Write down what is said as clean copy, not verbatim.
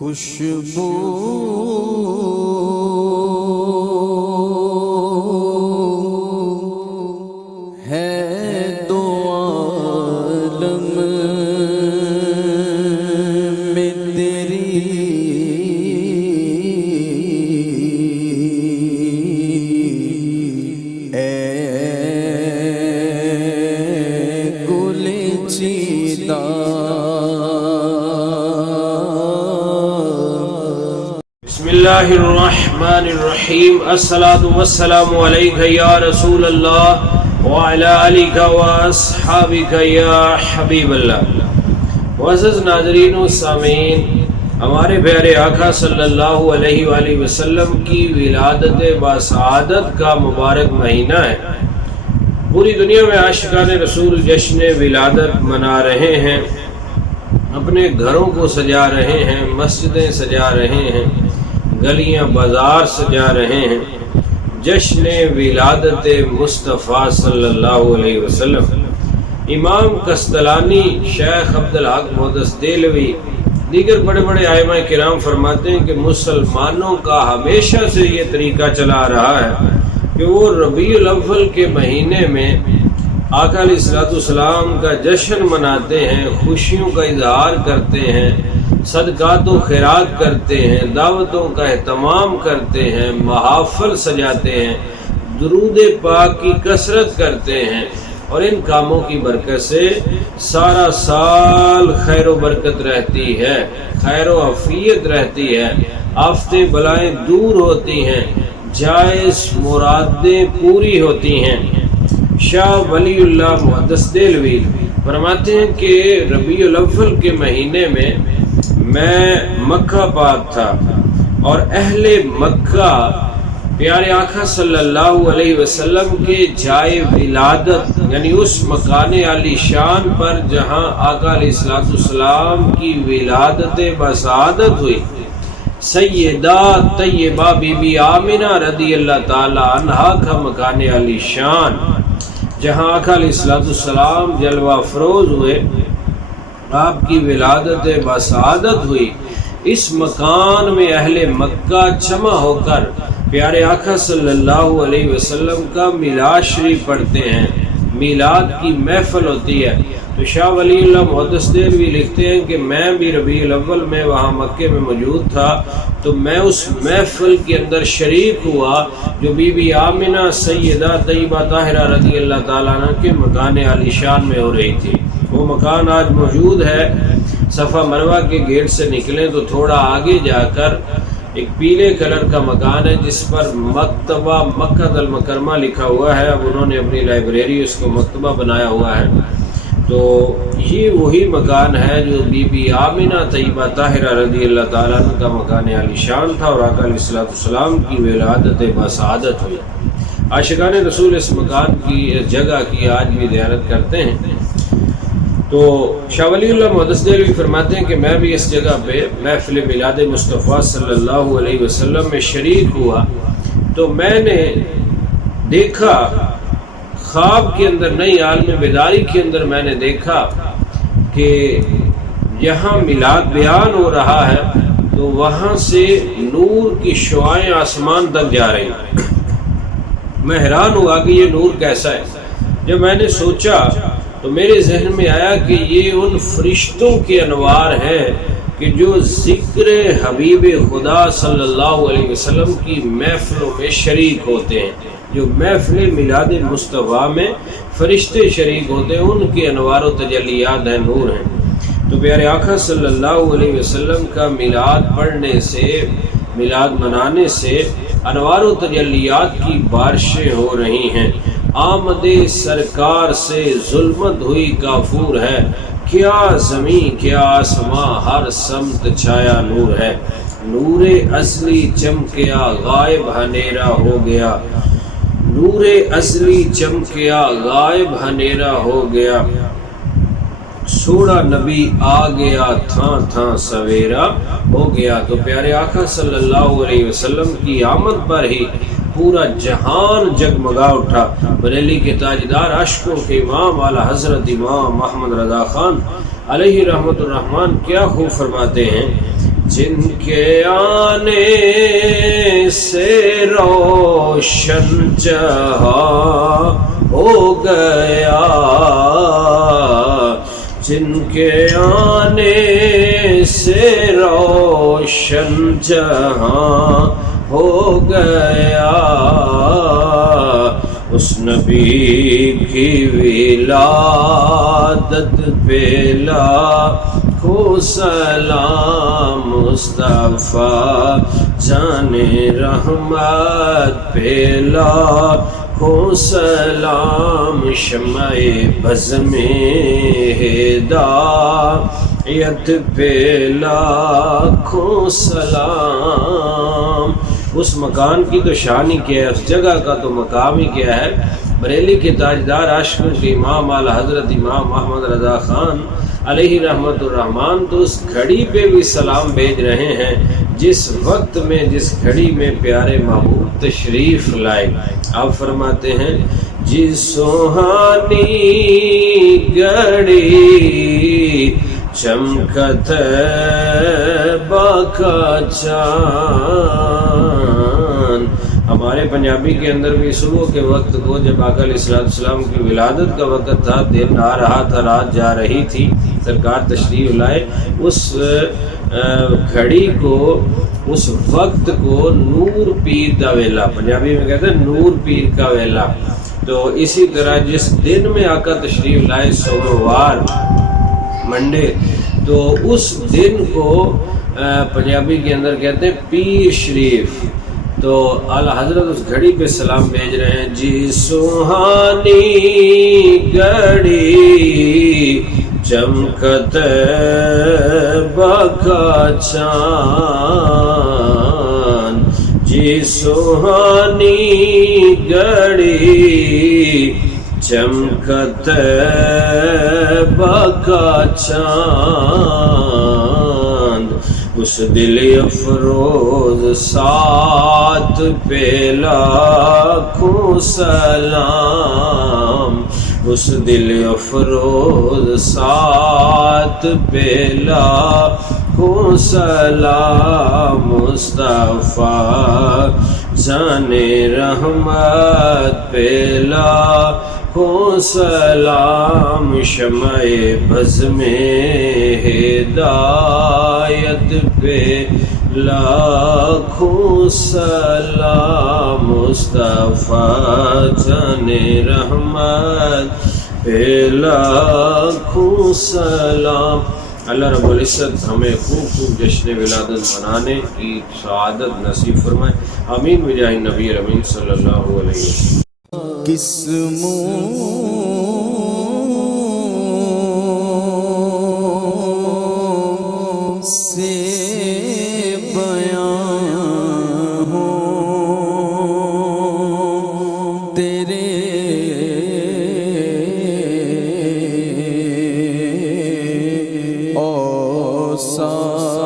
خوشبو ہے دو عالم میں تیری، اے گل چیدہ بسم اللہ الرحمن الرحیم۔ الصلاة والسلام علیک یا رسول اللہ وعلی آلک واصحابک یا حبیب اللہ۔ معزز ناظرین و سامعین، ہمارے پیارے آقا صلی اللہ علیہ وآلہ وسلم کی ولادت باسعادت کا مبارک مہینہ ہے۔ پوری دنیا میں عاشقان رسول جشن ولادت منا رہے ہیں، اپنے گھروں کو سجا رہے ہیں، مسجدیں سجا رہے ہیں، گلیاں بازار سجا رہے ہیں، جشن ولادت مصطفیٰ صلی اللہ علیہ وسلم۔ امام قسطلانی، شیخ عبدالحق محدث دہلوی، دیگر بڑے بڑے ائمہ کرام فرماتے ہیں کہ مسلمانوں کا ہمیشہ سے یہ طریقہ چلا رہا ہے کہ وہ ربیع الاول کے مہینے میں آقا علیہ الصلوۃ والسلام کا جشن مناتے ہیں، خوشیوں کا اظہار کرتے ہیں، صدقات و خیرات کرتے ہیں، دعوتوں کا اہتمام کرتے ہیں، محافل سجاتے ہیں، درود پاک کی کثرت کرتے ہیں، اور ان کاموں کی برکت سے سارا سال خیر و برکت رہتی ہے، خیر و عافیت رہتی ہے، آفتیں بلائیں دور ہوتی ہیں، جائز مرادیں پوری ہوتی ہیں۔ شاہ ولی اللہ محدث دہلوی فرماتے ہیں کہ ربیع الاول کے مہینے میں مکہ پاک تھا، اور اہل مکہ پیارے آقا صلی اللہ علیہ وسلم کے جائے ولادت، یعنی اس مکان عالی شان پر جہاں آقا علیہ الصلوۃ والسلام کی ولادت بسعادت ہوئی، سیدہ طیبہ بی بی آمنہ رضی اللہ تعالی عنہا کا مکان عالی شان، جہاں آقا علیہ الصلوۃ والسلام جلوہ افروز ہوئے، آپ کی ولادت بسعادت ہوئی، اس مکان میں اہل مکہ جمع ہو کر پیارے آقا صلی اللہ علیہ وسلم کا میلاد شریف پڑھتے ہیں، میلاد کی محفل ہوتی ہے۔ تو شاہ ولی اللہ محدث دہلوی لکھتے ہیں کہ میں بھی ربیع الاول میں وہاں مکے میں موجود تھا، تو میں اس محفل کے اندر شریک ہوا جو بی بی آمنہ سیدہ طیبہ طاہرہ رضی اللہ تعالیٰ عنہ کے مکان عالی شان میں ہو رہی تھی۔ وہ مکان آج موجود ہے، صفا مروہ کے گیٹ سے نکلیں تو تھوڑا آگے جا کر ایک پیلے کلر کا مکان ہے جس پر مکتبہ مکہ المکرمہ لکھا ہوا ہے۔ اب انہوں نے اپنی لائبریری اس کو مکتبہ بنایا ہوا ہے۔ تو یہ وہی مکان ہے جو بی بی آمنہ طیبہ طاہرہ رضی اللہ تعالیٰ عنہ کا مکان عالی شان تھا، اور آقا علیہ الصلوۃ والسلام کی ولادت بسعادت ہوئی۔ عاشقان رسول اس مکان کی، اس جگہ کی آج بھی زیارت کرتے ہیں۔ تو شاہ ولی اللہ محدث دہلوی فرماتے ہیں کہ میں بھی اس جگہ پہ محفل میلاد مصطفیٰ صلی اللہ علیہ وسلم میں شریک ہوا، تو میں نے دیکھا خواب کے اندر، نئی عالم بیداری کے اندر میں نے دیکھا کہ یہاں میلاد بیان ہو رہا ہے تو وہاں سے نور کی شعائیں آسمان تک جا رہی ہیں۔ میں حیران ہوا کہ یہ نور کیسا ہے۔ جب میں نے سوچا تو میرے ذہن میں آیا کہ یہ ان فرشتوں کے انوار ہیں کہ جو ذکر حبیب خدا صلی اللہ علیہ وسلم کی محفلوں میں شریک ہوتے ہیں، جو محفل میلاد مصطفیٰ میں فرشتے شریک ہوتے ہیں، ان کے انوار و تجلیات ہیں، نور ہیں۔ تو پیارے آقا صلی اللہ علیہ وسلم کا میلاد پڑھنے سے، میلاد منانے سے انوار و تجلیات کی بارشیں ہو رہی ہیں۔ آمد سرکار سے ظلمت ہوئی کافور ہے، کیا زمین کیا آسماں ہر سمت چھایا نور ہے۔ نور اصلی چمکیا غائب اندھیرا ہو گیا، نور اصلی چمکیا غائب اندھیرا ہو گیا، سوڑا نبی آ گیا تھاں تھاں سویرا ہو گیا۔ تو پیارے آقا صلی اللہ علیہ وسلم کی آمد پر ہی پورا جہان جگمگا اٹھا۔ بریلی کے تاجدار عاشقوں کے امام اعلیٰ حضرت امام محمد رضا خان علیہ رحمت الرحمن کیا خوب فرماتے ہیں جن کے آنے سے روشن جہاں ہو گیا، جن کے آنے سے روشن جہاں ہو گیا، اس نبی کی ولادت پہ لاکھوں سلام، مصطفیٰ جان رحمت پہ لاکھوں سلام، شمع بز میں ہدایت پہ لاکھوں سلام۔ اس مکان کی تو شان ہی کیا ہے، اس جگہ کا تو مقام ہی کیا ہے۔ بریلی کے تاجدار عاشقوں کے امام اعلی حضرت امام محمد رضا خان علیہ رحمت الرحمن تو اس گھڑی پہ بھی سلام بھیج رہے ہیں جس وقت میں، جس گھڑی میں پیارے محبوب تشریف لائے۔ آپ فرماتے ہیں جی سوہانی گھڑی چمکت باکا چاند۔ ہمارے پنجابی کے اندر بھی صبح کے وقت کو جب آقا علیہ السلام کی ولادت کا وقت تھا، دن آ رہا تھا، رات جا رہی تھی، سرکار تشریف لائے، اس گھڑی کو، اس وقت کو نور پیر کا ویلا، پنجابی میں کہتے ہیں نور پیر کا ویلا۔ تو اسی طرح جس دن میں آقا تشریف لائے سوموار منڈے، تو اس دن کو پنجابی کے اندر کہتے ہیں پیر شریف۔ تو اعلیٰ حضرت اس گھڑی پہ سلام بھیج رہے ہیں جی سوہانی گھڑی چمکت باکا چاند، جی سوہانی گھڑی چمکت باکا چاند، اس دل افروز سات پہ لاکھوں سلام، اس دل افروز سات پہ لاکھوں سلام، مصطفیٰ جان رحمت پہ لاکھوں سلام، شمع بز میں ہدایت پہ لاکھوں سلام، مصطفیٰ جان رحمت پہ لاکھوں سلام۔ اللہ رب العزت ہمیں خوب خوب جشن ولادت منانے کی سعادت نصیب فرمائے، آمین بجاہ نبی امین صلی اللہ علیہ وسلم۔ کس منہ سے بیان ہو تیرے اوصاف